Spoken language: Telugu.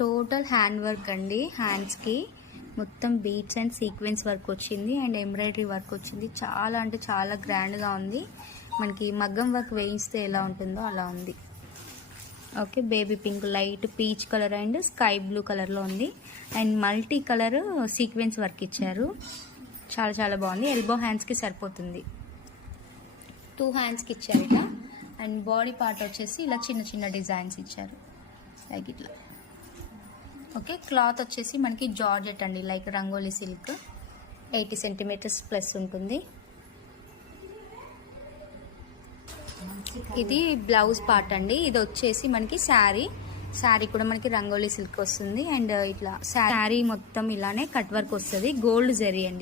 టోటల్ హ్యాండ్ వర్క్ అండి. హ్యాండ్స్కి మొత్తం బీట్స్ అండ్ సీక్వెన్స్ వర్క్ వచ్చింది అండ్ ఎంబ్రాయిడరీ వర్క్ వచ్చింది. చాలా అంటే చాలా గ్రాండ్గా ఉంది. మనకి మగ్గం వర్క్ వేయిస్తే ఎలా ఉంటుందో అలా ఉంది. Okay, baby pink, light peach colour and sky blue కలర్లో ఉంది. And multi colour sequence work ఇచ్చారు. చాలా చాలా బాగుంది. ఎల్బో హ్యాండ్స్కి సరిపోతుంది. 2 హ్యాండ్స్కి ఇచ్చారు ఇట్లా. అండ్ బాడీ పార్ట్ వచ్చేసి ఇలా చిన్న చిన్న డిజైన్స్ ఇచ్చారు లైక్ ఇట్లా. ఓకే, క్లాత్ వచ్చేసి మనకి జార్జెట్ అండి, like rangoli silk. 80 centimetres plus ఉంటుంది. ఇది బ్లౌజ్ పార్ట్ అండి. ఇది వచ్చేసి మనకి శారీ కూడా మనకి రంగోలీ సిల్క్ వస్తుంది. అండ్ ఇట్లా శారీ మొత్తం ఇలానే కట్ వర్క్ వస్తుంది. గోల్డ్ జరీ అండి.